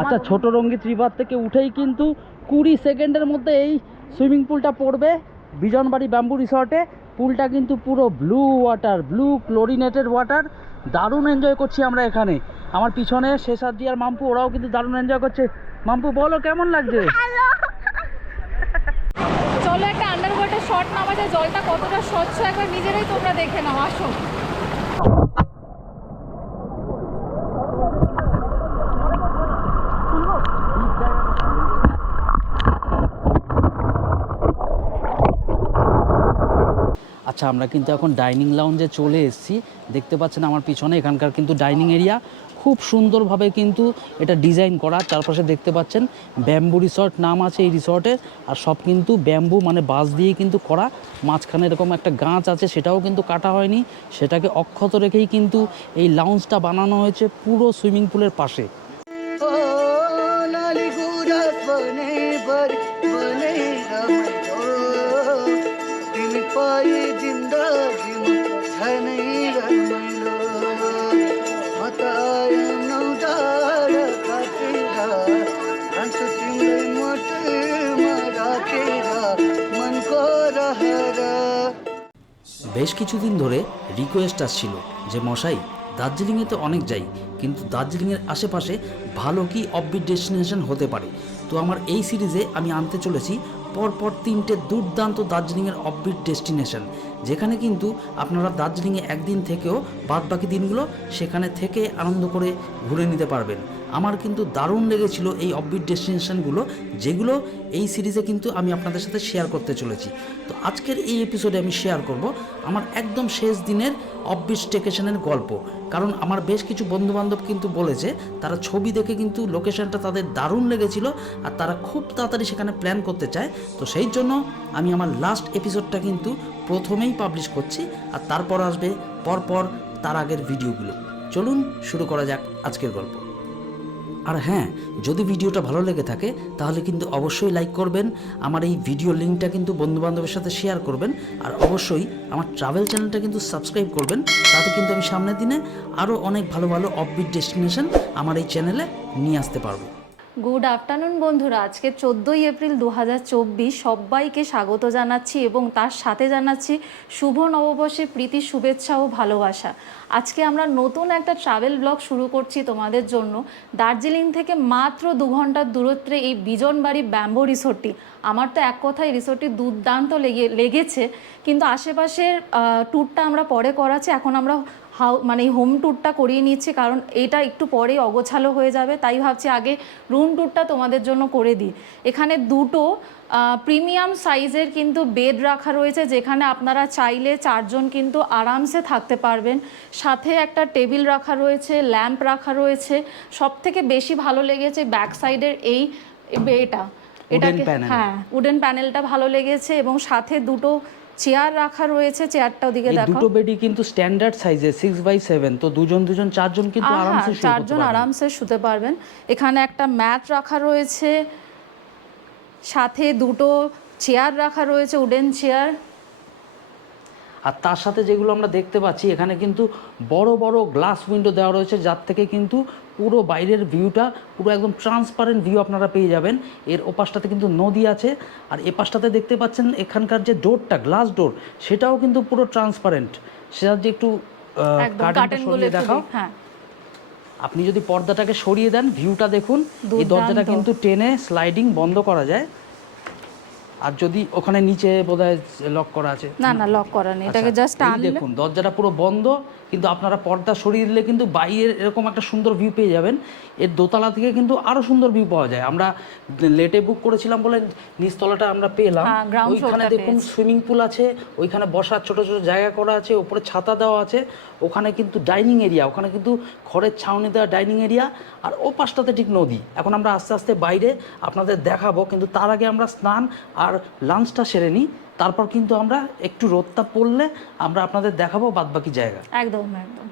আচ্ছা, ছোট রঙ্গিত রিভার থেকে উঠেই কিন্তু 20 সেকেন্ডের মধ্যে এই সুইমিং পুলটা পড়বে বিজনবাড়ি ব্যাম্বু রিসর্টে। পুলটা কিন্তু পুরো ব্লু ওয়াটার, ব্লু ক্লোরিনেটেড ওয়াটার। দারুণ এনজয় করছি আমরা এখানে। আমার পিছনে শেষাদ্রি আর মাম্পু, ওরাও কিন্তু দারুণ এনজয় করছে। মাম্পু বলো কেমন লাগছে? চলো একটা আন্ডার ওয়াটার শট নেওয়া যায়, জলটা কতটা স্বচ্ছ একবার নিজেরাই তোমরা দেখে নাও, আসো। আচ্ছা, আমরা কিন্তু এখন ডাইনিং লাউঞ্জে চলে এসেছি। দেখতে পাচ্ছেন আমার পিছনে, এখানকার কিন্তু ডাইনিং এরিয়া খুব সুন্দরভাবে কিন্তু এটা ডিজাইন করা। চারপাশে দেখতে পাচ্ছেন ব্যাম্বু রিসর্ট নাম আছে এই রিসর্টের। আর সব কিন্তু ব্যাম্বু মানে বাঁশ দিয়ে কিন্তু করা। মাঝখানে এরকম একটা গাছ আছে, সেটাও কিন্তু কাটা হয়নি, সেটাকে অক্ষত রেখেই কিন্তু এই লাউঞ্জটা বানানো হয়েছে পুরো সুইমিং পুলের পাশে। বেশ কিছুদিন ধরে রিকোয়েস্ট আসছিল যে মশাই, দার্জিলিংয়ে তো অনেক যাই, কিন্তু দার্জিলিংয়ের আশেপাশে ভালো কি অফবিট ডেস্টিনেশন হতে পারে। তো আমার এই সিরিজে আমি আনতে চলেছি পরপর 3টে দুর্দান্ত দার্জিলিংয়ের অফবিট ডেস্টিনেশন, যেখানে কিন্তু আপনারা দার্জিলিংয়ে একদিন থেকেও বাদ বাকি দিনগুলো সেখানে থেকে আনন্দ করে ঘুরে নিতে পারবেন। আমার কিন্তু দারুণ লেগেছিল এই অফবিট ডেস্টিনেশনগুলো, যেগুলো এই সিরিজে কিন্তু আমি আপনাদের সাথে শেয়ার করতে চলেছি। তো আজকের এই এপিসোডে আমি শেয়ার করব আমার একদম শেষ দিনের অফবিট স্টেকেশনের গল্প। কারণ আমার বেশ কিছু বন্ধুবান্ধব কিন্তু বলেছে তারা ছবি দেখে কিন্তু লোকেশনটা তাদের দারুণ লেগেছিল, আর তারা খুব তাড়াতাড়ি সেখানে প্ল্যান করতে চায়। তো সেই জন্য আমি আমার লাস্ট এপিসোডটা কিন্তু প্রথমেই পাবলিশ করছি, আর তারপর আসবে পরপর তার আগের ভিডিওগুলো। চলুন শুরু করা যাক আজকের গল্প। আর হ্যাঁ, যদি ভিডিওটা ভালো লেগে থাকে তাহলে কিন্তু অবশ্যই লাইক করবেন, আমার এই ভিডিও লিঙ্কটা কিন্তু বন্ধুবান্ধবের সাথে শেয়ার করবেন, আর অবশ্যই আমার ট্রাভেল চ্যানেলটা কিন্তু সাবস্ক্রাইব করবেন। তাতে কিন্তু আমি সামনের দিনে আরও অনেক ভালো ভালো অফবিট ডেস্টিনেশন আমার এই চ্যানেলে নিয়ে আসতে পারবো। গুড আফটারনুন বন্ধুরা, আজকে 14ই এপ্রিল 2024। সবাইকে স্বাগত জানাচ্ছি এবং তার সাথে জানাচ্ছি শুভ নববর্ষের প্রীতি, শুভেচ্ছা ও ভালোবাসা। আজকে আমরা নতুন একটা ট্রাভেল ব্লগ শুরু করছি তোমাদের জন্য। দার্জিলিং থেকে মাত্র 2 ঘন্টার দূরত্বে এই বিজনবাড়ি ব্যাম্বো রিসোর্টটি। আমার তো এক কথায় রিসোর্টটি দুর্দান্ত লেগেছে, কিন্তু আশেপাশের ট্যুরটা আমরা পরে করাচ্ছি। এখন আমরা মানে হোম ট্যুরটা করিয়ে নিচ্ছি, কারণ এটা একটু পরেই অগোছালো হয়ে যাবে, তাই ভাবছি আগে রুম ট্যুরটা তোমাদের জন্য করে দিই। এখানে দুটো প্রিমিয়াম সাইজের কিন্তু বেড রাখা রয়েছে, যেখানে আপনারা চাইলে 4 জন কিন্তু আরামসে থাকতে পারবেন। সাথে একটা টেবিল রাখা রয়েছে, ল্যাম্প রাখা রয়েছে। সব থেকে বেশি ভালো লেগেছে ব্যাক সাইডের এটাকে, হ্যাঁ, উডেন প্যানেলটা ভালো লেগেছে, এবং সাথে দুটো চেয়ার রাখা রয়েছে। চেয়ারটা ওদিকে দেখো, দুটো বেডই কিন্তু স্ট্যান্ডার্ড সাইজে 6x7, তো দুজন 4 জন কিন্তু আরামসে শুতে 4 জন আরামসে শুতে পারবেন। এখানে একটা ম্যাট রাখা রয়েছে, সাথে দুটো চেয়ার রাখা রয়েছে, উডেন চেয়ার। আর তার সাথে যেগুলো আমরা দেখতে পাচ্ছি, এখানে কিন্তু বড় বড় গ্লাস উইন্ডো দেওয়া রয়েছে, যার থেকে কিন্তু পুরো বাইরের ভিউটা পুরো একদম ট্রান্সপারেন্ট ভিউ আপনারা পেয়ে যাবেন। এর ওপাশটাতে কিন্তু নদী আছে, আর এপাশটাতে দেখতে পাচ্ছেন এখানকার যে ডোরটা, গ্লাস ডোর, সেটাও কিন্তু পুরো ট্রান্সপারেন্ট। সেটা যে একটু কার্টেনটা সরিয়ে দেখাও। হ্যাঁ, আপনি যদি পর্দাটাকে সরিয়ে দেন, ভিউটা দেখুন। এই দরজাটা কিন্তু টেনে স্লাইডিং বন্ধ করা যায়। আর যদি ওখানে নিচে বোধহয় লক করা আছে, না লক করা নেই, এটাকে জাস্ট টানলে দেখুন দরজাটা পুরো বন্ধ, কিন্তু আপনারা পর্দা সরিয়ে দিলে কিন্তু বাইরের এরকম একটা সুন্দর ভিউ পেয়ে যাবেন। এর দোতলা থেকে কিন্তু আরও সুন্দর ভিউ পাওয়া যায়। আমরা লেটে বুক করেছিলাম বলে নিচতলাটা আমরা পেলাম। ওইখানে দেখুন সুইমিং পুল আছে, ওইখানে বসার ছোট ছোট জায়গা করা আছে, ওপরে ছাতা দেওয়া আছে। ওখানে কিন্তু ডাইনিং এরিয়া, ওখানে কিন্তু খড়ের ছাউনি দেওয়া ডাইনিং এরিয়া, আর ও পাশটাতে ঠিক নদী। এখন আমরা আস্তে আস্তে বাইরে আপনাদের দেখাবো, কিন্তু তার আগে আমরা স্নান আর লাঞ্চটা সেরে নিই, তারপর কিন্তু আমরা একটু রোদটা পড়লে আমরা আপনাদের দেখাবো বাদবাকি জায়গা। একদম একদম।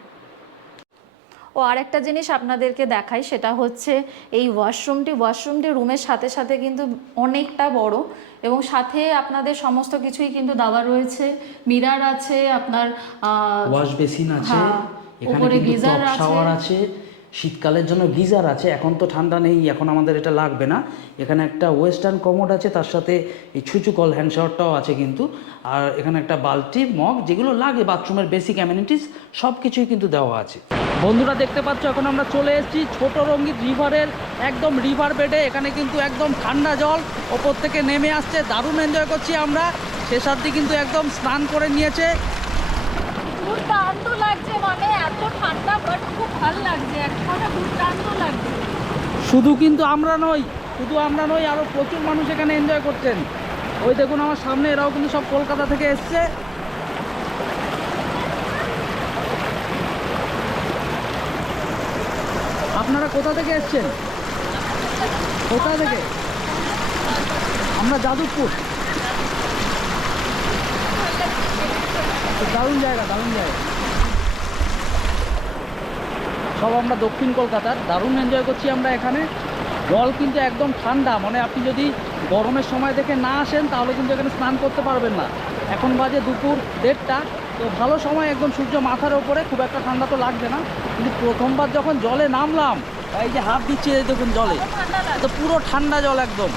ও আরেকটা জিনিস আপনাদেরকে দেখাই, সেটা হচ্ছে এই ওয়াশরুমটি রুমের সাথে সাথে কিন্তু অনেকটা বড়, এবং সাথে আপনাদের সমস্ত কিছুই কিন্তু দেওয়া রয়েছে। মিরার আছে, আপনার ওয়াশ বেসিন আছে, এখানে কিন্তু টপ শাওয়ার আছে, শীতকালের জন্য গিজার আছে, এখন তো ঠান্ডা নেই, এখন আমাদের এটা লাগবে না। এখানে একটা ওয়েস্টার্ন কমোড আছে, তার সাথে এই ছুঁচু কল হ্যান্ড শাওয়ারটাও আছে কিন্তু। আর এখানে একটা বালতি, মগ, যেগুলো লাগে বাথরুমের বেসিক অ্যামেনিটিস সব কিছুই কিন্তু দেওয়া আছে। বন্ধুরা দেখতে পাচ্ছ এখন আমরা চলে এসেছি ছোট রঙ্গিত রিভারের একদম রিভার বেডে। এখানে কিন্তু একদম ঠান্ডা জল ওপর থেকে নেমে আসছে, দারুণ এনজয় করছি আমরা। শেষার্থী কিন্তু একদম স্নান করে নিয়েছে। দুর্দান্ত লাগছে, মানে এত ঠান্ডা বাট খুব ভালো লাগছে, একটা দুর্দান্ত লাগছে। শুধু কিন্তু আমরা নই, আরও প্রচুর মানুষ এখানে এনজয় করছেন। ওই দেখুন আমার সামনে, এরাও কিন্তু সব কলকাতা থেকে এসছে। আপনারা কোথা থেকে এসছেন? কোথা থেকে? আমরা যাদবপুর। দারুণ জায়গা, সব আমরা দক্ষিণ কলকাতার। দারুণ এনজয় করছি আমরা এখানে। জল কিন্তু একদম ঠান্ডা, মানে আপনি যদি গরমের সময় দেখে না আসেন তাহলে কিন্তু এখানে স্নান করতে পারবেন না। এখন বাজে দুপুর 1:30, তো ভালো সময়, একদম সূর্য মাথার ওপরে, খুব একটা ঠান্ডা তো লাগছে না। কিন্তু প্রথমবার যখন জলে নামলাম, এই যে হাত দিচ্ছি, এই দেখুন জলে, তো পুরো ঠান্ডা জল একদম।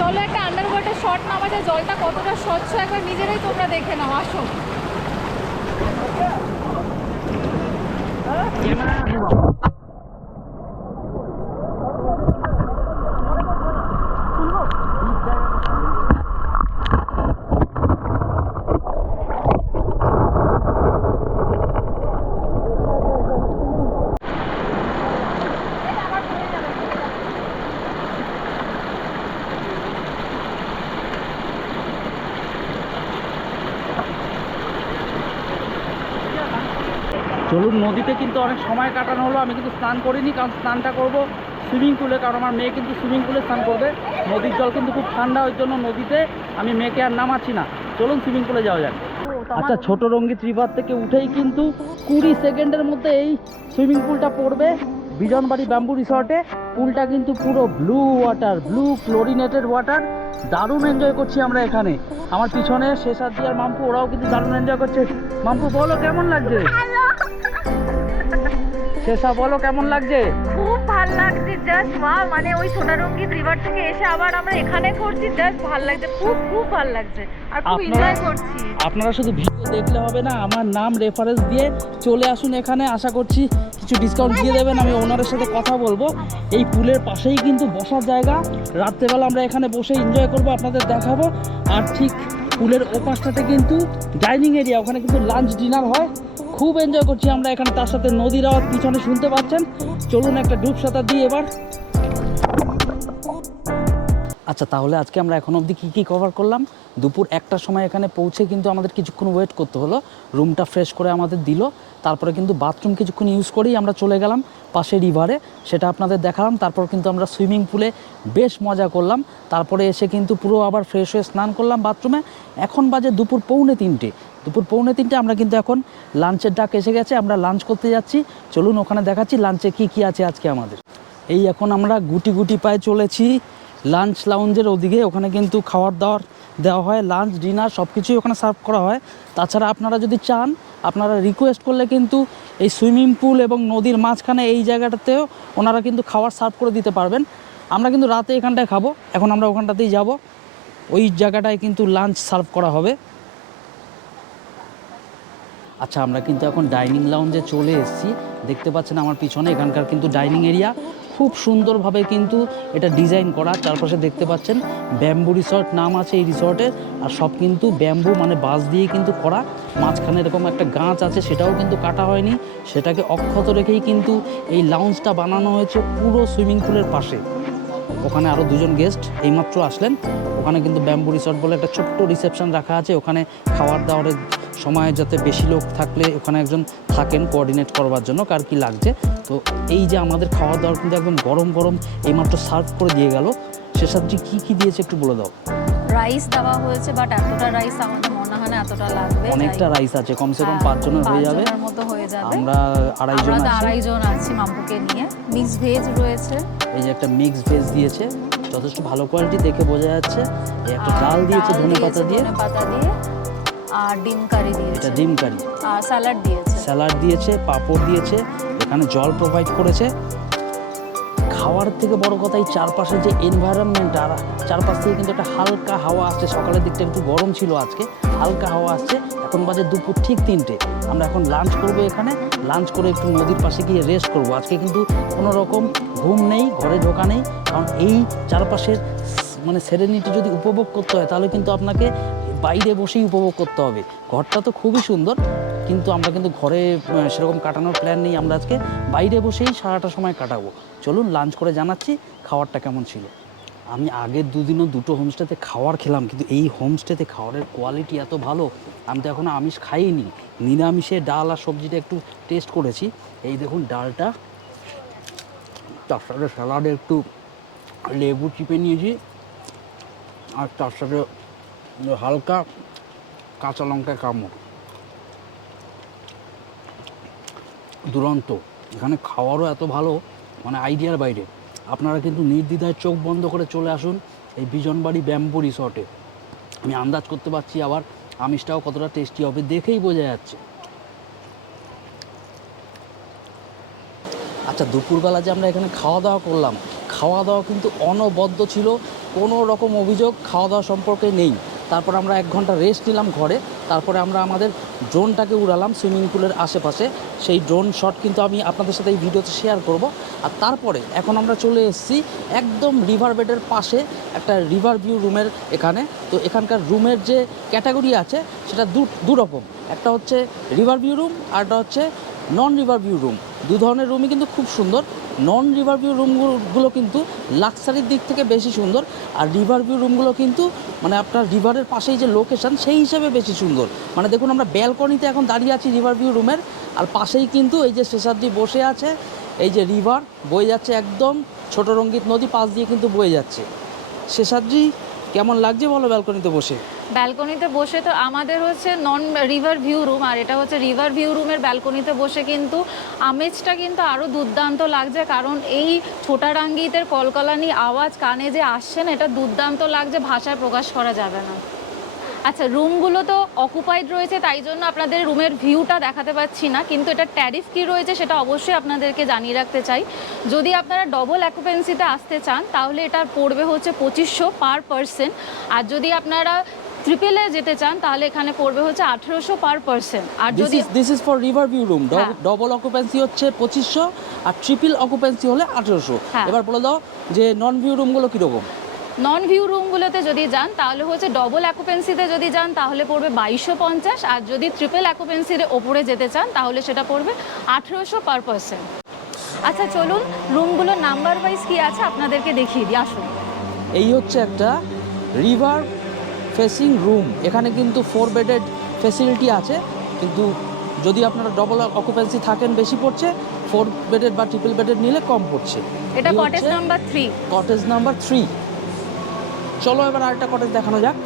চলো একটা আন্ডার ওয়াটার শট নামা যায়, জলটা কতটা স্বচ্ছ একবার নিজেরাই তোমরা দেখে নাও, আসো। চলুন, নদীতে কিন্তু অনেক সময় কাটানো হলো। আমি কিন্তু স্নান করিনি, কারণ স্নানটা করব সুইমিং পুলে, কারণ আমার মেয়ে কিন্তু সুইমিং পুলে স্নান করবে। নদীর জল কিন্তু খুব ঠান্ডা, ওই জন্য নদীতে আমি মেয়েকে আর নামাচ্ছি না। চলুন সুইমিং পুলে যাওয়া যাক। আচ্ছা, ছোট রঙ্গিত রিভার থেকে উঠেই কিন্তু 20 সেকেন্ডের মধ্যে এই সুইমিং পুলটা পড়বে বিজনবাড়ি ব্যাম্বু রিসর্টে। পুলটা কিন্তু পুরো ব্লু ওয়াটার, ব্লু ক্লোরিনেটেড ওয়াটার। দারুণ এনজয় করছি আমরা এখানে। আমার পিছনে শেষার্থী আর মাম্পু, ওরাও কিন্তু দারুণ এনজয় করছে। মাম্পু বলো কেমন লাগছে? শেষা বলো কেমন লাগছে? খুব ভালো লাগছে, জাস্ট ওয়াও। মানে ওই সোনারঙ্গিত রিভার থেকে এসে আবার আমরা এখানে করছি, জাস্ট ভালো লাগছে, খুব ভালো লাগছে আর খুব এনজয় করছি। আপনারা শুধু ভিডিও দেখলে হবে না, আমার নাম রেফারেন্স দিয়ে চলে আসুন এখানে। আশা করছি কিছু ডিসকাউন্ট দিয়ে দেবেন। আমি ওনারের সাথে কথা বলবো। এই পুলের পাশেই কিন্তু বসার জায়গা, রাত্রেবেলা আমরা এখানে বসে এনজয় করবো, আপনাদের দেখাবো। আর ঠিক পুলের ওপাশটাতে কিন্তু ডাইনিং এরিয়া, ওখানে কিন্তু লাঞ্চ ডিনার হয়। খুব এনজয় করছি আমরা এখানে, তার সাথে নদীর আওয়াজ পিছনে শুনতে পাচ্ছেন। চলুন একটা ডুব সাঁতার দিই এবার। আচ্ছা, তাহলে আজকে আমরা এখন অবধি কী কভার করলাম? দুপুর 1টার সময় এখানে পৌঁছে কিন্তু আমাদের কিছুক্ষণ ওয়েট করতে হলো, রুমটা ফ্রেশ করে আমাদের দিল। তারপরে কিন্তু বাথরুম কিছুক্ষণ ইউজ করেই আমরা চলে গেলাম পাশে রিভারে, সেটা আপনাদের দেখালাম। তারপর কিন্তু আমরা সুইমিং পুলে বেশ মজা করলাম। তারপরে এসে কিন্তু পুরো আবার ফ্রেশ হয়ে স্নান করলাম বাথরুমে। এখন বাজে দুপুর 2:45। দুপুর 2:45 আমরা কিন্তু এখন লাঞ্চের ডাক এসে গেছে, আমরা লাঞ্চ করতে যাচ্ছি। চলুন ওখানে দেখাচ্ছি লাঞ্চে কি আছে আজকে আমাদের। এই এখন আমরা গুটি গুটি পায়ে চলেছি লাঞ্চ লাউঞ্জের ওদিকে। ওখানে কিন্তু খাবার দাবার দেওয়া হয়, লাঞ্চ ডিনার সব কিছুই ওখানে সার্ভ করা হয়। তাছাড়া আপনারা যদি চান, আপনারা রিকোয়েস্ট করলে কিন্তু এই সুইমিং পুল এবং নদীর মাঝখানে এই জায়গাটাতেও ওনারা কিন্তু খাবার সার্ভ করে দিতে পারবেন। আমরা কিন্তু রাতে এখানটায় খাবো, এখন আমরা ওখানটাতেই যাব। ওই জায়গাটায় কিন্তু লাঞ্চ সার্ভ করা হবে। আচ্ছা, আমরা কিন্তু এখন ডাইনিং লাউঞ্জে চলে এসেছি। দেখতে পাচ্ছেন আমার পিছনে, এখানকার কিন্তু ডাইনিং এরিয়া খুব সুন্দরভাবে কিন্তু এটা ডিজাইন করা। চারপাশে দেখতে পাচ্ছেন ব্যাম্বু রিসর্ট নাম আছে এই রিসর্টের। আর সব কিন্তু ব্যাম্বু, মানে বাঁশ দিয়ে কিন্তু করা। মাঝখানে এরকম একটা গাছ আছে, সেটাও কিন্তু কাটা হয়নি, সেটাকে অক্ষত রেখেই কিন্তু এই লাউঞ্জটা বানানো হয়েছে পুরো সুইমিং পুলের পাশে। ওখানে আরও 2জন গেস্ট এইমাত্র আসলেন। ওখানে কিন্তু ব্যাম্বু রিসর্ট বলে একটা ছোট্ট রিসেপশন রাখা আছে। ওখানে খাবার দাবারের সময় যাতে বেশি লোক থাকলে ওখানে একজন থাকেন কোঅর্ডিনেট করবার জন্য কার কী লাগছে। তো এই যে আমাদের খাবার দাবার কিন্তু একদম গরম গরম এইমাত্র সার্ভ করে দিয়ে গেল। শেষার্থী কী দিয়েছে একটু বলে দাও। রাইস দেওয়া হয়েছে, বাট এতটা রাইস আমাদের মনে হয় না এতটা লাগবে। অনেকটা রাইস আছে, কমসে কম 5 জনের হয়ে যাবে। আমরা 2.5 জন আছি মাম্পুকে নিয়ে। মিক্স ভেজ রয়েছে, এই যে একটা মিক্স ভেজ দিয়েছে, যথেষ্ট ভালো কোয়ালিটি দেখে বোঝা যাচ্ছে। এই একটা ডাল দিয়েছে ধনেপাতা দিয়ে, আর ডিম কারি দিয়েছে, এটা ডিম কারি। আর স্যালাড দিয়েছে, পাঁপড় দিয়েছে। এখানে জল প্রোভাইড করেছে। খাওয়ার থেকে বড় কথা এই চারপাশে যে এনভায়রনমেন্ট, আর চারপাশ থেকে কিন্তু একটা হালকা হাওয়া আসছে। সকালের দিকটা একটু গরম ছিল, আজকে হালকা হাওয়া আসছে। এখন বাজে দুপুর ঠিক 3টে। আমরা এখন লাঞ্চ করব এখানে, লাঞ্চ করে একটু নদীর পাশে গিয়ে রেস্ট করব। আজকে কিন্তু কোনো রকম ঘুম নেই, ঘরে ঢোকা নেই, কারণ এই চারপাশের মানে সেরেনিটি যদি উপভোগ করতে হয় তাহলে কিন্তু আপনাকে বাইরে বসেই উপভোগ করতে হবে। ঘরটা তো খুবই সুন্দর, কিন্তু আমরা কিন্তু ঘরে সেরকম কাটানোর প্ল্যান নেই। আমরা আজকে বাইরে বসেই সারাটা সময় কাটাবো। চলুন লাঞ্চ করে জানাচ্ছি খাবারটা কেমন ছিল। আমি আগের দুদিনও দুটো হোমস্টেতে খাবার খেলাম, কিন্তু এই হোমস্টেতে খাবারের কোয়ালিটি এত ভালো। আমি তো এখনও আমিষ খাইনি, নিরামিষে ডাল আর সবজিটা একটু টেস্ট করেছি। এই দেখুন ডালটা, তার সাথে স্যালাডে একটু লেবু চিপে নিয়েছি, আর তার সাথে হালকা কাঁচা লঙ্কা কামড়। দুরন্ত। এখানে খাওয়ারও এত ভালো, মানে আইডিয়ার বাইরে। আপনারা কিন্তু নির্দ্বিধায় চোখ বন্ধ করে চলে আসুন এই বিজনবাড়ি ব্যাম্বু রিসর্টে। আমি আন্দাজ করতে পারছি আবার আমিষটাও কতটা টেস্টি হবে, দেখেই বোঝা যাচ্ছে। আচ্ছা, দুপুরবেলা যে আমরা এখানে খাওয়া দাওয়া করলাম, খাওয়া দাওয়া কিন্তু অনবদ্য ছিল, কোনো রকম অভিযোগ খাওয়া দাওয়া সম্পর্কে নেই। তারপর আমরা 1 ঘন্টা রেস্ট নিলাম ঘরে, তারপরে আমরা আমাদের ড্রোনটাকে উড়ালাম সুইমিং পুলের আশেপাশে। সেই ড্রোন শট কিন্তু আমি আপনাদের সাথে এই ভিডিওতে শেয়ার করব। আর তারপরে এখন আমরা চলে এসেছি একদম রিভার বেডের পাশে একটা রিভার ভিউ রুমের এখানে। তো এখানকার রুমের যে ক্যাটাগরি আছে সেটা দু রকম, একটা হচ্ছে রিভার ভিউ রুম, আর একটা হচ্ছে নন রিভার ভিউ রুম। দু ধরনের রুমই কিন্তু খুব সুন্দর। নন রিভার ভিউ রুমগুলো কিন্তু লাক্সারির দিক থেকে বেশি সুন্দর, আর রিভার ভিউ রুমগুলো কিন্তু মানে আপনার রিভারের পাশেই যে লোকেশন সেই হিসেবে বেশি সুন্দর। মানে দেখুন, আমরা ব্যালকনিতে এখন দাঁড়িয়ে আছি রিভার ভিউ রুমের, আর পাশেই কিন্তু এই যে শেষাদ্রি বসে আছে, এই যে রিভার বয়ে যাচ্ছে, একদম ছোট রঙ্গিত নদী পাশ দিয়ে কিন্তু বয়ে যাচ্ছে। শেষাদ্রি, কেমন লাগছে বলো ব্যালকনিতে বসে? ব্যালকনিতে বসে তো আমাদের হচ্ছে নন রিভার ভিউ রুম, আর এটা হচ্ছে রিভার ভিউ রুমের ব্যালকনিতে বসে কিন্তু আমেজটা কিন্তু আরও দুর্দান্ত লাগছে, কারণ এই ছোটারাঙ্গিতের কলকালানি আওয়াজ কানে যে আসছে না, এটা দুর্দান্ত লাগছে, ভাষায় প্রকাশ করা যাবে না। আচ্ছা, রুমগুলো তো অকুপাইড রয়েছে, তাই জন্য আপনাদের রুমের ভিউটা দেখাতে পাচ্ছি না, কিন্তু এটা ট্যারিফ কী রয়েছে সেটা অবশ্যই আপনাদেরকে জানিয়ে রাখতে চাই। যদি আপনারা ডবল অ্যাকুপেন্সিতে আসতে চান তাহলে এটা পড়বে হচ্ছে 2500 পার পারসন, আর যদি আপনারা ট্রিপলে যেতে চান তাহলে এখানে পড়বে হচ্ছে 1800 পার পারসন। আর যদি this is for river view room, double occupancy হচ্ছে 2500 আর ট্রিপল অকুপেন্সি হলে 1800। এবার বলে দাও যে নন ভিউ রুমগুলো কীরকম? নন ভিউ রুমগুলোতে যদি যান তাহলে হচ্ছে ডবল অ্যাকুপেন্সিতে যদি যান তাহলে পড়বে 2250, আর যদি ট্রিপল অ্যাকুপেন্সির ওপরে যেতে চান তাহলে সেটা পড়বে 1800 পার পারসন। আচ্ছা চলুন, রুমগুলোর নাম্বার ওয়াইজ কী আছে আপনাদেরকে দেখিয়ে দিই, আসুন। এই হচ্ছে একটা রিভার ফেসিং রুম। এখানে কিন্তু 4 বেডেড ফেসিলিটি আছে, কিন্তু যদি আপনারা ডবল অকুপেন্সি থাকেন বেশি পড়ছে, 4 বেডেড বা ট্রিপল বেডেড নিলে কম পড়ছে। এটা কটেজ নাম্বার 3। Cottage number 3। চলো এবার আরেকটা কটেজ দেখানো যাক।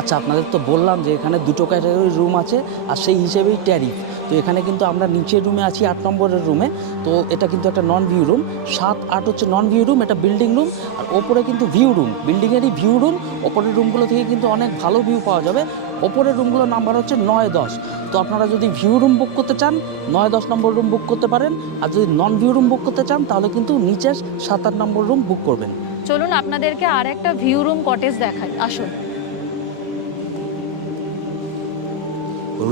আচ্ছা, আপনাদের তো বললাম যে এখানে দুটো ক্যাটাগরি রুম আছে, আর সেই হিসেবেই ট্যারিফ। তো এখানে কিন্তু আমরা নিচের রুমে আছি 8 নম্বরের রুমে। তো এটা কিন্তু একটা নন ভিউ রুম। 7-8 হচ্ছে নন ভিউ রুম, এটা বিল্ডিং রুম। আর ওপরে কিন্তু ভিউ রুম, বিল্ডিংয়েরই ভিউ রুম। ওপরের রুমগুলো থেকে কিন্তু অনেক ভালো ভিউ পাওয়া যাবে। ওপরের রুমগুলোর নাম্বার হচ্ছে 9-10। তো আপনারা যদি ভিউ রুম বুক করতে চান 9-10 নম্বর রুম বুক করতে পারেন, আর যদি নন ভিউ রুম বুক করতে চান তাহলে কিন্তু নিচের 7-8 নম্বর রুম বুক করবেন। চলুন আপনাদেরকে আর একটা ভিউ রুম কটেজ দেখাই, আসুন।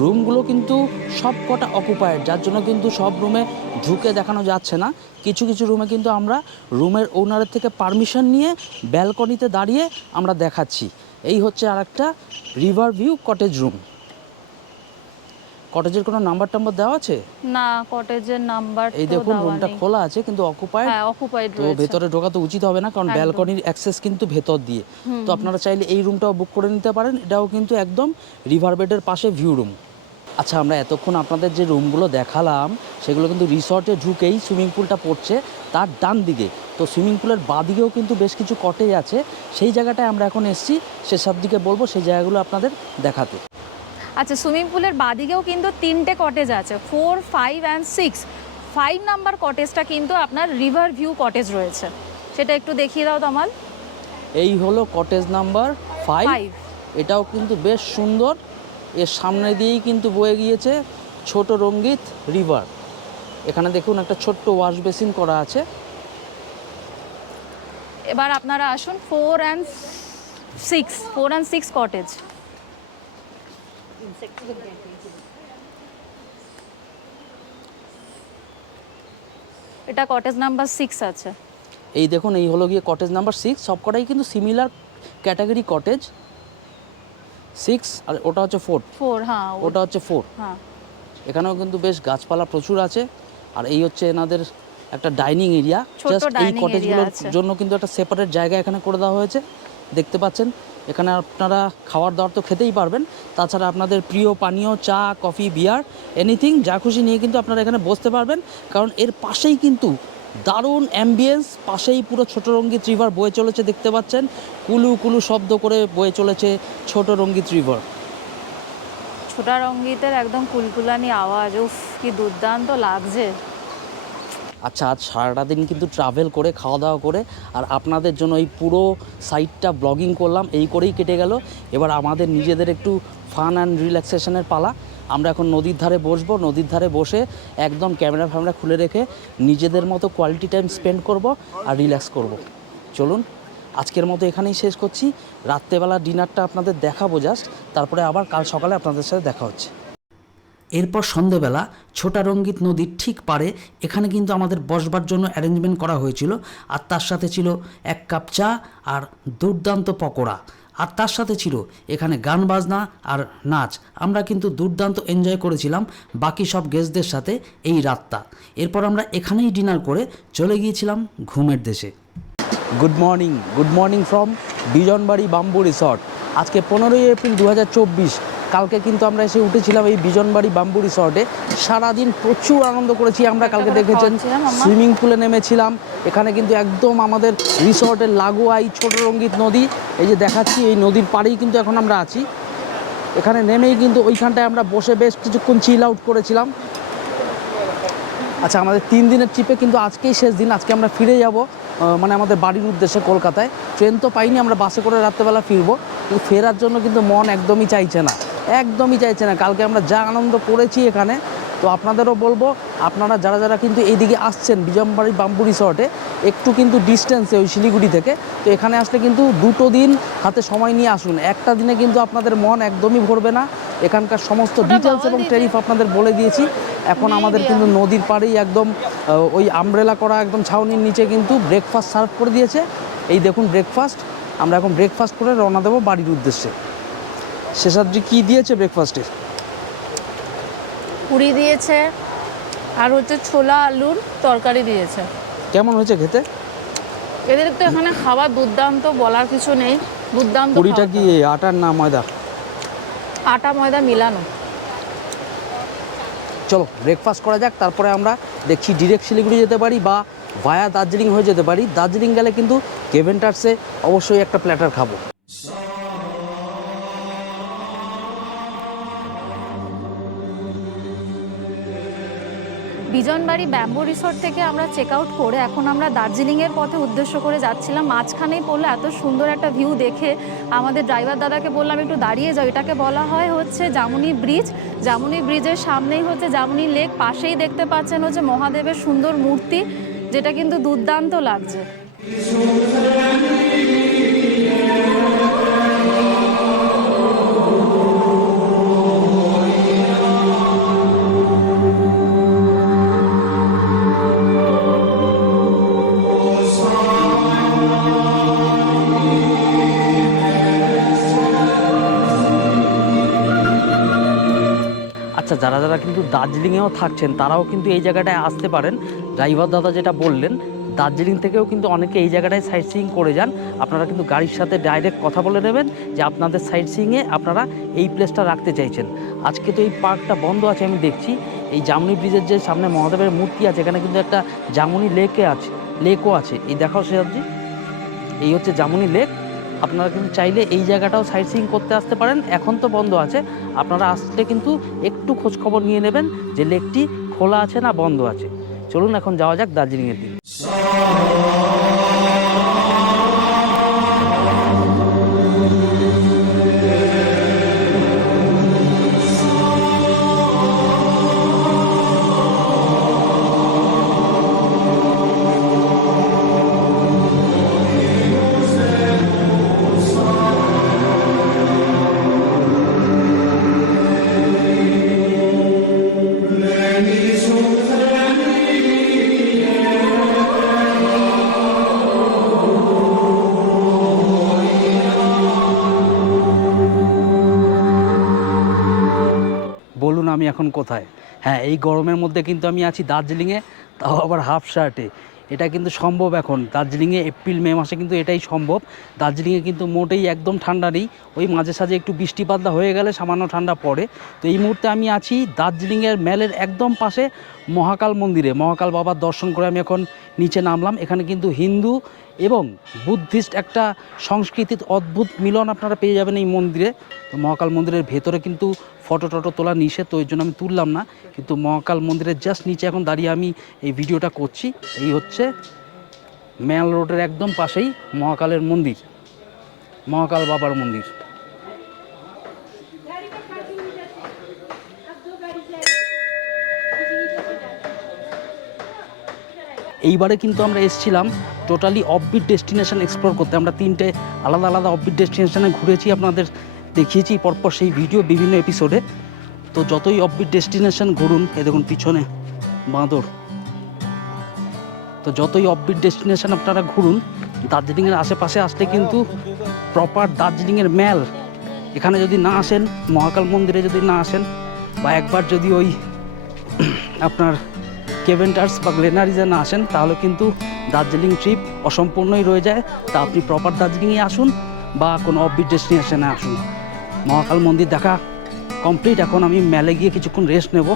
রুমগুলো কিন্তু সব কটা অকুপায়েড, যার জন্য কিন্তু সব রুমে ঢুকে দেখানো যাচ্ছে না। কিছু কিছু রুমে কিন্তু আমরা রুমের ওনারের থেকে পারমিশন নিয়ে ব্যালকনিতে দাঁড়িয়ে আমরা দেখাচ্ছি। এই হচ্ছে আর একটা রিভার ভিউ কটেজ রুম। কটেজের কোনো নাম্বার টাম্বার দেওয়া আছে? না, কটেজের নাম্বার এই দেখুন, রুমটা খোলা আছে কিন্তু অকুপায়েড। হ্যাঁ, অকুপায়েড তো রয়েছে। ভেতরে ঢোকা তো উচিত হবে না, কারণ ব্যালকনির অ্যাক্সেস কিন্তু ভেতর দিয়ে। তো আপনারা চাইলে এই রুমটাও বুক করে নিতে পারেন। এটাও কিন্তু একদম রিভার বেডের পাশে ভিউ রুম। আচ্ছা, আমরা এতক্ষণ আপনাদের যে রুমগুলো দেখালাম সেগুলো কিন্তু রিসর্টে ঢুকেই সুইমিং পুলটা পড়ছে তার ডান দিকে। তো সুইমিং পুলের বাঁ দিকেও কিন্তু বেশ কিছু কটেজ আছে, সেই জায়গাটায় আমরা এখন এসেছি। সেসব দিকে বলবো সেই জায়গাগুলো আপনাদের দেখাতে। আচ্ছা, সুইমিং পুলের বাদিকেও কিন্তু 3টে কটেজ আছে, 4, 5 অ্যান্ড 6। 5 নাম্বার কটেজটা কিন্তু আপনার রিভার ভিউ কটেজ রয়েছে, সেটা একটু দেখিয়ে দাও তমাল। এই হলো কটেজ নাম্বার 5। 5। এটাও কিন্তু বেশ সুন্দর। এর সামনে দিয়েই কিন্তু বয়ে গিয়েছে ছোট রঙ্গিত রিভার। এখানে দেখুন একটা ছোট্ট ওয়াশ বেসিন করা আছে। এবার আপনারা আসুন 4 and 6 কটেজ। এটা কটেজ নাম্বার 6 আছে। এই দেখুন, এই হলো গিয়ে কটেজ নাম্বার 6। সবকটাই কিন্তু সিমিলার ক্যাটাগরি কটেজ। 6 আর ওটা হচ্ছে 4। 4, হ্যাঁ ওটা হচ্ছে 4। হ্যাঁ। এখানেও কিন্তু বেশ গাছপালা প্রচুর আছে। আর এই হচ্ছে এনাদের একটা ডাইনিং এরিয়া। ছোট জাস্ট এই dining কটেজগুলোর area আছে। জন্য কিন্তু একটা সেপারেট জায়গা এখানে করে দেওয়া হয়েছে। দেখতে পাচ্ছেন এখানে আপনারা খাবার দাবার তো খেতেই পারবেন, তাছাড়া আপনাদের প্রিয় পানীয় চা, কফি, বিয়ার, এনিথিং যা খুশি নিয়ে কিন্তু আপনারা এখানে বসতে পারবেন। কারণ এর পাশেই কিন্তু দারুণ অ্যাম্বিয়েন্স, পাশেই পুরো ছোট রঙ্গিত রিভার বয়ে চলেছে। দেখতে পাচ্ছেন কুলু কুলু শব্দ করে বয়ে চলেছে ছোট রঙ্গিত রিভার। ছোটা রঙ্গিতের একদম কুলকুলানি আওয়াজ, উফ কি দুর্দান্ত লাগছে। আচ্ছা, আজ সারাটা দিন কিন্তু ট্রাভেল করে খাওয়া দাওয়া করে আর আপনাদের জন্য এই পুরো সাইটটা ব্লগিং করলাম, এই করেই কেটে গেল। এবার আমাদের নিজেদের একটু ফান অ্যান্ড রিল্যাক্সেশনের পালা। আমরা এখন নদীর ধারে বসবো, নদীর ধারে বসে একদম ক্যামেরা ফ্যামেরা খুলে রেখে নিজেদের মতো কোয়ালিটি টাইম স্পেন্ড করব আর রিল্যাক্স করব। চলুন আজকের মতো এখানেই শেষ করছি। রাত্রেবেলা ডিনারটা আপনাদের দেখাবো জাস্ট, তারপরে আবার কাল সকালে আপনাদের সাথে দেখা হচ্ছে। এরপর সন্ধেবেলা ছোটা রঙ্গিত নদীর ঠিক পাড়ে এখানে কিন্তু আমাদের বসবার জন্য অ্যারেঞ্জমেন্ট করা হয়েছিল। আর তার সাথে ছিল 1 কাপ চা আর দুর্দান্ত পকোড়া। আর তার সাথে ছিল এখানে গান বাজনা আর নাচ। আমরা কিন্তু দুর্দান্ত এনজয় করেছিলাম বাকি সব গেস্টদের সাথে এই রাতটা। এরপর আমরা এখানেই ডিনার করে চলে গিয়েছিলাম ঘুমের দেশে। Good morning from Bijanbari bamboo resort. আজকে 15ই এপ্রিল 2024। কালকে কিন্তু আমরা এসে উঠেছিলাম এই বিজনবাড়ি বাম্বু রিসর্টে। সারাদিন প্রচুর আনন্দ করেছি আমরা। কালকে দেখেছেন সুইমিং পুলে নেমেছিলাম। এখানে কিন্তু একদম আমাদের রিসর্টের লাগোয়া এই ছোট রঙ্গিত নদী, এই যে দেখাচ্ছি, এই নদীর পাড়েই কিন্তু এখন আমরা আছি। এখানে নেমেই কিন্তু ওইখানটায় আমরা বসে বেশ কিছুক্ষণ চিল আউট করেছিলাম। আচ্ছা, আমাদের 3 দিনের ট্রিপে কিন্তু আজকেই শেষ দিন। আজকে আমরা ফিরে যাব মানে আমাদের বাড়ির উদ্দেশ্যে কলকাতায়। ট্রেন তো পাইনি, আমরা বাসে করে রাত্রেবেলা ফিরবো। কিন্তু ফেরার জন্য কিন্তু মন একদমই চাইছে না, একদমই চাইছে না। কালকে আমরা যা আনন্দ করেছি এখানে, তো আপনাদেরও বলবো আপনারা যারা যারা কিন্তু এইদিকে আসছেন বিজনবাড়ি বাম্বু রিসর্টে, একটু কিন্তু ডিস্টেন্সে ওই শিলিগুড়ি থেকে, তো এখানে আসলে কিন্তু 2টো দিন হাতে সময় নিয়ে আসুন। একটা দিনে কিন্তু আপনাদের মন একদমই ভরবে না। এখানকার সমস্ত ডিটেলস এবং ট্যারিফ আপনাদের বলে দিয়েছি। এখন আমাদের কিন্তু নদীর পাড়েই একদম ওই আমব্রেলা করা একদম ছাউনির নিচে কিন্তু ব্রেকফাস্ট সার্ভ করে দিয়েছে। এই দেখুন ব্রেকফাস্ট। আমরা এখন ব্রেকফাস্ট করে রওনা দেবো বাড়ির উদ্দেশ্যে। শেষাদ্রি কী দিয়েছে ব্রেকফাস্টে? পুরি দিয়েছে আর হচ্ছে ছোলা আলুর তরকারি দিয়েছে। কেমন হয়েছে খেতে? এদের তো এখানে খাবার দুর্দান্ত, বলার কিছু নেই, দুর্দান্ত। পুরিটা কি আটার না ময়দা? আটা ময়দা মিলানো। চলো ব্রেকফাস্ট করা যাক, তারপরে আমরা দেখছি ডিরেক্ট শিলিগুড়ি যেতে পারি বা ভায়া দার্জিলিং হয়ে যেতে পারি। দার্জিলিং গেলে কিন্তু কেভেন্টার্সে অবশ্যই একটা প্ল্যাটার খাবো। বিজনবাড়ি ব্যাম্বু রিসর্ট থেকে আমরা চেক আউট করে এখন আমরা দার্জিলিংয়ের পথে উদ্দেশ্য করে যাচ্ছিলাম। মাঝখানেই পড়লো এত সুন্দর একটা ভিউ দেখে আমাদের ড্রাইভার দাদাকে বললাম একটু দাঁড়িয়ে যাও। এটাকে বলা হয় হচ্ছে জামুনি ব্রিজ। জামুনি ব্রিজের সামনেই হচ্ছে জামুনি লেক, পাশেই দেখতে পাচ্ছেন হচ্ছে মহাদেবের সুন্দর মূর্তি, যেটা কিন্তু দুর্দান্ত লাগছে। আচ্ছা, যারা যারা কিন্তু দার্জিলিংয়েও থাকছেন তারাও কিন্তু এই জায়গাটায় আসতে পারেন। ড্রাইভার দাদা যেটা বললেন, দার্জিলিং থেকেও কিন্তু অনেকে এই জায়গাটায় সাইট সিইং করে যান। আপনারা কিন্তু গাড়ির সাথে ডাইরেক্ট কথা বলে নেবেন যে আপনাদের সাইট সিইংয়ে আপনারা এই প্লেসটা রাখতে চাইছেন। আজকে তো এই পার্কটা বন্ধ আছে, আমি দেখছি। এই জামুনি ব্রিজের যে সামনে মহাদেবের মূর্তি আছে, এখানে কিন্তু একটা জামুনি লেকও আছে। এই দেখাও সেরাজি, এই হচ্ছে জামুনি লেক। আপনারা কিন্তু চাইলে এই জায়গাটাও সাইট সিইং করতে আসতে পারেন। এখন তো বন্ধ আছে, আপনারা আসলে কিন্তু একটু খোঁজখবর নিয়ে নেবেন যে লেকটি খোলা আছে না বন্ধ আছে। চলুন এখন যাওয়া যাক দার্জিলিংয়ের দিকে। আমি এখন কোথায়। হ্যাঁ, এই গরমের মধ্যে কিন্তু আমি আছি দার্জিলিংয়ে, তাও আবার হাফ শার্টে। এটা কিন্তু সম্ভব এখন দার্জিলিংয়ে এপ্রিল মে মাসে কিন্তু এটাই সম্ভব। দার্জিলিংয়ে কিন্তু মোটেই একদম ঠান্ডা নেই, ওই মাঝে সাঝে একটু বৃষ্টি বাদলা হয়ে গেলে সামান্য ঠান্ডা পড়ে। তো এই মুহূর্তে আমি আছি দার্জিলিংয়ের ম্যালের একদম পাশে মহাকাল মন্দিরে। মহাকাল বাবার দর্শন করে আমি এখন নিচে নামলাম। এখানে কিন্তু হিন্দু এবং বুদ্ধিস্ট একটা সংস্কৃতির অদ্ভুত মিলন আপনারা পেয়ে যাবেন এই মন্দিরে। তো মহাকাল মন্দিরের ভেতরে কিন্তু ফটো টটো তোলা নিষেধ, তো ওই জন্য আমি তুললাম না, কিন্তু মহাকাল মন্দিরের জাস্ট নিচে এখন দাঁড়িয়ে আমি এই ভিডিওটা করছি। এই হচ্ছে ম্যাল রোডের একদম পাশেই মহাকালের মন্দির, মহাকাল বাবার মন্দির। এইবারে কিন্তু আমরা এসেছিলাম টোটালি অফবিট ডেস্টিনেশন এক্সপ্লোর করতে। আমরা 3টে আলাদা আলাদা অফবিট ডেস্টিনেশনে ঘুরেছি, আপনাদের দেখিয়েছি পরপর সেই ভিডিও বিভিন্ন এপিসোডে। তো যতই অফবিট ডেস্টিনেশন ঘুরুন, এ দেখুন পিছনে বাঁদর, তো যতই অফবিট ডেস্টিনেশন আপনারা ঘুরুন, দার্জিলিংয়ের আশেপাশে আসলে কিন্তু প্রপার দার্জিলিংয়ের ম্যাল এখানে যদি না আসেন, মহাকাল মন্দিরে যদি না আসেন, বা একবার যদি ওই আপনার কেভেন্টার্স বা গ্লেনারিজে না আসেন, তাহলে কিন্তু দার্জিলিং ট্রিপ অসম্পূর্ণই রয়ে যায়। তা আপনি প্রপার দার্জিলিংয়ে আসুন বা কোনো অফবিট ডেস্টিনেশনে আসুন। মহাকাল মন্দির দেখা কমপ্লিট। এখন আমি ম্যালে গিয়ে কিছুক্ষণ রেস্ট নেব,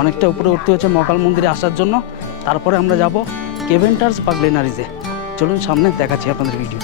অনেকটা উপরে উঠতে হচ্ছে মহাকাল মন্দিরে আসার জন্য। তারপরে আমরা যাব কেভেন্টার্স বা গ্লেনারিজে। চলুন সামনে দেখাচ্ছি আপনাদের ভিডিও।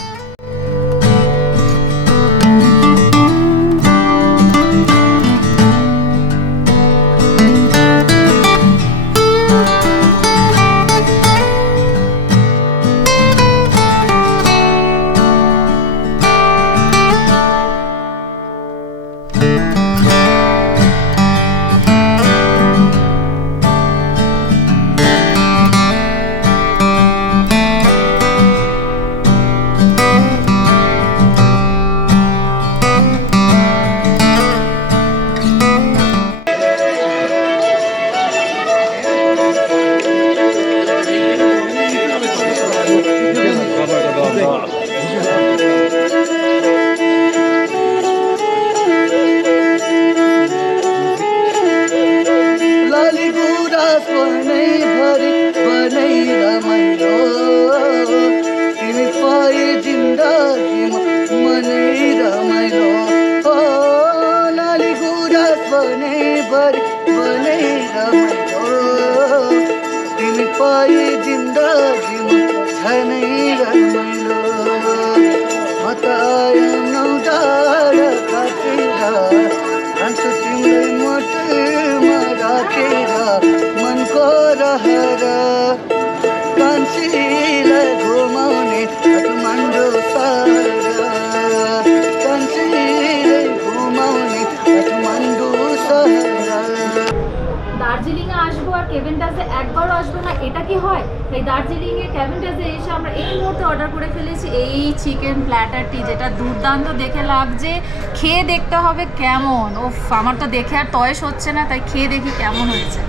দার্জিলিংয়ে আসবো আর কেভেন্টাসে একবারও আসবো না, এটা কি হয়? তাই দার্জিলিংয়ে কেভেন্টাসে এসে আমরা এই মুহূর্তে অর্ডার করে ফেলেছি এই চিকেন প্ল্যাটারটি, যেটা দুর্দান্ত দেখে লাগছে। খেয়ে দেখতে হবে কেমন। ওফ, আমার তো দেখে আর তয়েস হচ্ছে না, তাই খেয়ে দেখি কেমন হয়েছে।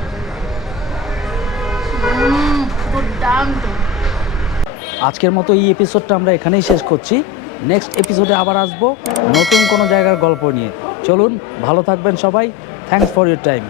দুর্দান্ত। আজকের মতো এই এপিসোডটা আমরা এখানেই শেষ করছি। নেক্সট এপিসোডে আবার আসবো নতুন কোনো জায়গার গল্প নিয়ে। চলুন, ভালো থাকবেন সবাই। Thanks for your time.